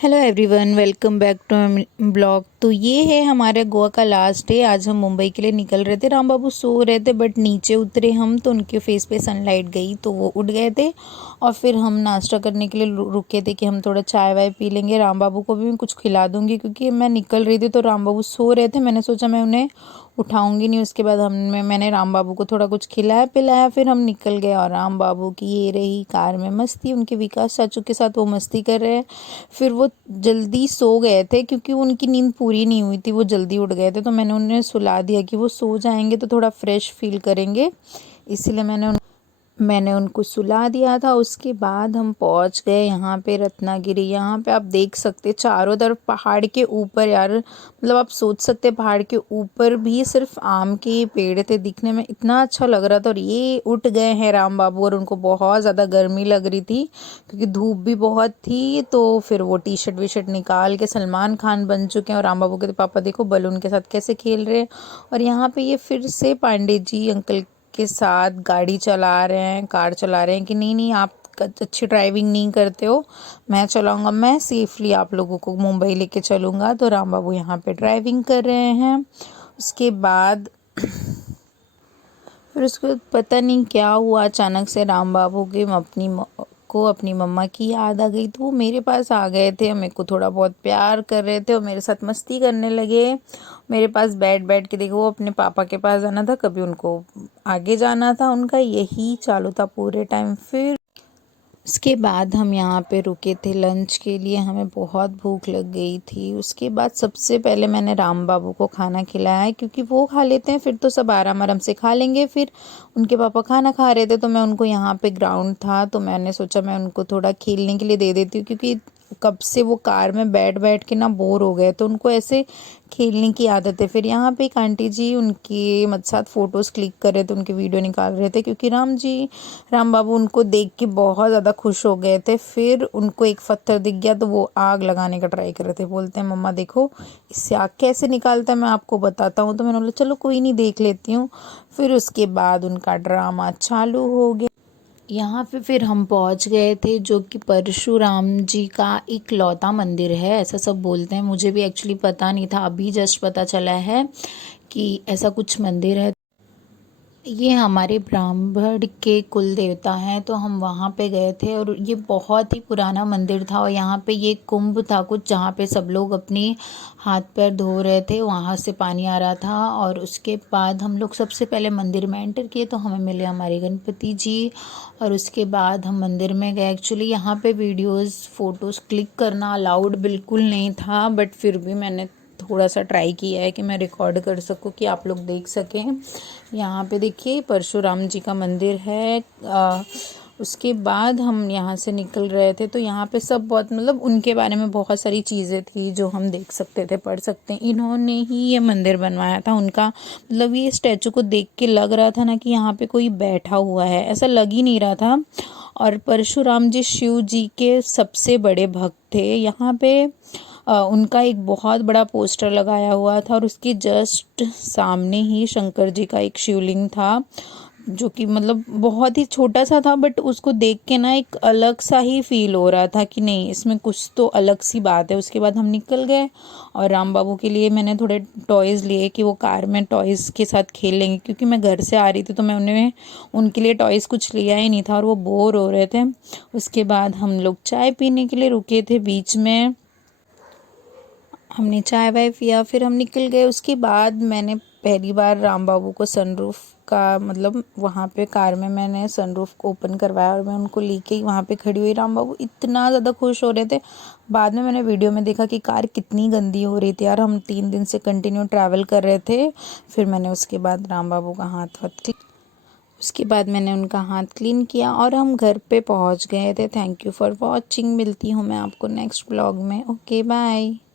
Hello everyone, welcome back to blog. तो ये है हमारे गोवा का लास्ट डे। आज हम मुंबई के लिए निकल रहे थे। राम बाबू सो रहे थे बट नीचे उतरे हम तो उनके फेस पे सनलाइट गई तो वो उठ गए थे। और फिर हम नाश्ता करने के लिए रुके थे कि हम थोड़ा चाय वाय पी लेंगे। राम बाबू को भी मैं कुछ खिला दूंगी क्योंकि मैं निकल रही थी तो राम बाबू सो रहे थे। मैंने सोचा मैं उन्हें उठाऊंगी नहीं। उसके बाद मैंने राम बाबू को थोड़ा कुछ खिलाया पिलाया, फिर हम निकल गए। और राम बाबू की ये रही कार में मस्ती। उनके विकास चाचू के साथ वो मस्ती कर रहे हैं। फिर वो जल्दी सो गए थे क्योंकि उनकी नींद पूरी नहीं हुई थी, वो जल्दी उठ गए थे। तो मैंने उन्हें सुला दिया कि वो सो जाएंगे तो थोड़ा फ्रेश फील करेंगे, इसलिए मैंने उनको सुला दिया था। उसके बाद हम पहुंच गए यहाँ पे रत्नागिरी। यहाँ पे आप देख सकते चारों तरफ पहाड़ के ऊपर, यार मतलब आप सोच सकते पहाड़ के ऊपर भी सिर्फ आम के पेड़ थे। दिखने में इतना अच्छा लग रहा था। और ये उठ गए हैं राम बाबू और उनको बहुत ज़्यादा गर्मी लग रही थी क्योंकि धूप भी बहुत थी। तो फिर वो टी शर्ट वी शर्ट निकाल के सलमान खान बन चुके हैं। और राम बाबू के पापा देखो बलून के साथ कैसे खेल रहे हैं। और यहाँ पे ये फिर से पांडे जी अंकल के साथ गाड़ी चला रहे हैं, कार चला रहे हैं कि नहीं नहीं आप अच्छी ड्राइविंग नहीं करते हो, मैं चलाऊंगा, मैं सेफली आप लोगों को मुंबई लेके चलूंगा। तो राम बाबू यहाँ पे ड्राइविंग कर रहे हैं। उसके बाद फिर उसको पता नहीं क्या हुआ, अचानक से राम बाबू के अपनी मम्मा की याद आ गई तो वो मेरे पास आ गए थे। मेरे को थोड़ा बहुत प्यार कर रहे थे और मेरे साथ मस्ती करने लगे। मेरे पास बैठ बैठ के देखो, वो अपने पापा के पास जाना था, कभी उनको आगे जाना था, उनका यही चालू था पूरे टाइम। फिर उसके बाद हम यहाँ पे रुके थे लंच के लिए, हमें बहुत भूख लग गई थी। उसके बाद सबसे पहले मैंने राम बाबू को खाना खिलाया है क्योंकि वो खा लेते हैं फिर तो सब आराम आराम से खा लेंगे। फिर उनके पापा खाना खा रहे थे तो मैं उनको, यहाँ पे ग्राउंड था तो मैंने सोचा मैं उनको थोड़ा खेलने के लिए दे देती हूँ क्योंकि कब से वो कार में बैठ बैठ के ना बोर हो गए तो उनको ऐसे खेलने की आदत है। फिर यहाँ पे एक आंटी जी उनके मत साथ फ़ोटोज़ क्लिक कर रहे थे, उनकी वीडियो निकाल रहे थे क्योंकि राम बाबू उनको देख के बहुत ज़्यादा खुश हो गए थे। फिर उनको एक पत्थर दिख गया तो वो आग लगाने का ट्राई कर रहे थे। बोलते हैं मम्मा देखो इससे आग कैसे निकालता है, मैं आपको बताता हूँ। तो मैंने बोला चलो कोई नहीं, देख लेती हूँ। फिर उसके बाद उनका ड्रामा चालू हो गया। यहाँ पे फिर हम पहुँच गए थे जो कि परशुराम जी का इकलौता मंदिर है, ऐसा सब बोलते हैं। मुझे भी एक्चुअली पता नहीं था, अभी जस्ट पता चला है कि ऐसा कुछ मंदिर है। ये हमारे ब्राह्मण के कुल देवता हैं तो हम वहाँ पे गए थे। और ये बहुत ही पुराना मंदिर था और यहाँ पे ये कुंभ था कुछ, जहाँ पे सब लोग अपने हाथ पैर धो रहे थे, वहाँ से पानी आ रहा था। और उसके बाद हम लोग सबसे पहले मंदिर में एंटर किए तो हमें मिले हमारे गणपति जी। और उसके बाद हम मंदिर में गए। एक्चुअली यहाँ पे वीडियोस फोटोज़ क्लिक करना अलाउड बिल्कुल नहीं था, बट फिर भी मैंने थोड़ा सा ट्राई किया है कि मैं रिकॉर्ड कर सकूं कि आप लोग देख सकें। यहाँ पे देखिए परशुराम जी का मंदिर है। उसके बाद हम यहाँ से निकल रहे थे तो यहाँ पे सब बहुत, मतलब उनके बारे में बहुत सारी चीज़ें थी जो हम देख सकते थे, पढ़ सकते हैं। इन्होंने ही ये मंदिर बनवाया था उनका, मतलब ये स्टैचू को देख के लग रहा था ना कि यहाँ पे कोई बैठा हुआ है, ऐसा लग ही नहीं रहा था। और परशुराम जी शिव जी के सबसे बड़े भक्त थे। यहाँ पे उनका एक बहुत बड़ा पोस्टर लगाया हुआ था और उसके जस्ट सामने ही शंकर जी का एक शिवलिंग था जो कि मतलब बहुत ही छोटा सा था, बट उसको देख के ना एक अलग सा ही फील हो रहा था कि नहीं इसमें कुछ तो अलग सी बात है। उसके बाद हम निकल गए और राम बाबू के लिए मैंने थोड़े टॉयज़ लिए कि वो कार में टॉयज़ के साथ खेल लेंगे क्योंकि मैं घर से आ रही थी तो मैं उन्हें उनके लिए टॉयज़ कुछ लिया ही नहीं था और वो बोर हो रहे थे। उसके बाद हम लोग चाय पीने के लिए रुके थे बीच में, हमने चाय वाय पिया, फिर हम निकल गए। उसके बाद मैंने पहली बार राम बाबू को सनरूफ का, मतलब वहाँ पे कार में मैंने सनरूफ को ओपन करवाया और मैं उनको लेके ही वहाँ पे खड़ी हुई। राम बाबू इतना ज़्यादा खुश हो रहे थे। बाद में मैंने वीडियो में देखा कि कार कितनी गंदी हो रही थी यार, हम 3 दिन से कंटिन्यू ट्रैवल कर रहे थे। फिर मैंने उसके बाद राम बाबू का उसके बाद मैंने उनका हाथ क्लीन किया और हम घर पे पहुँच गए थे। Thank you for watching. मिलती हूँ मैं आपको नेक्स्ट ब्लॉग में। Okay bye.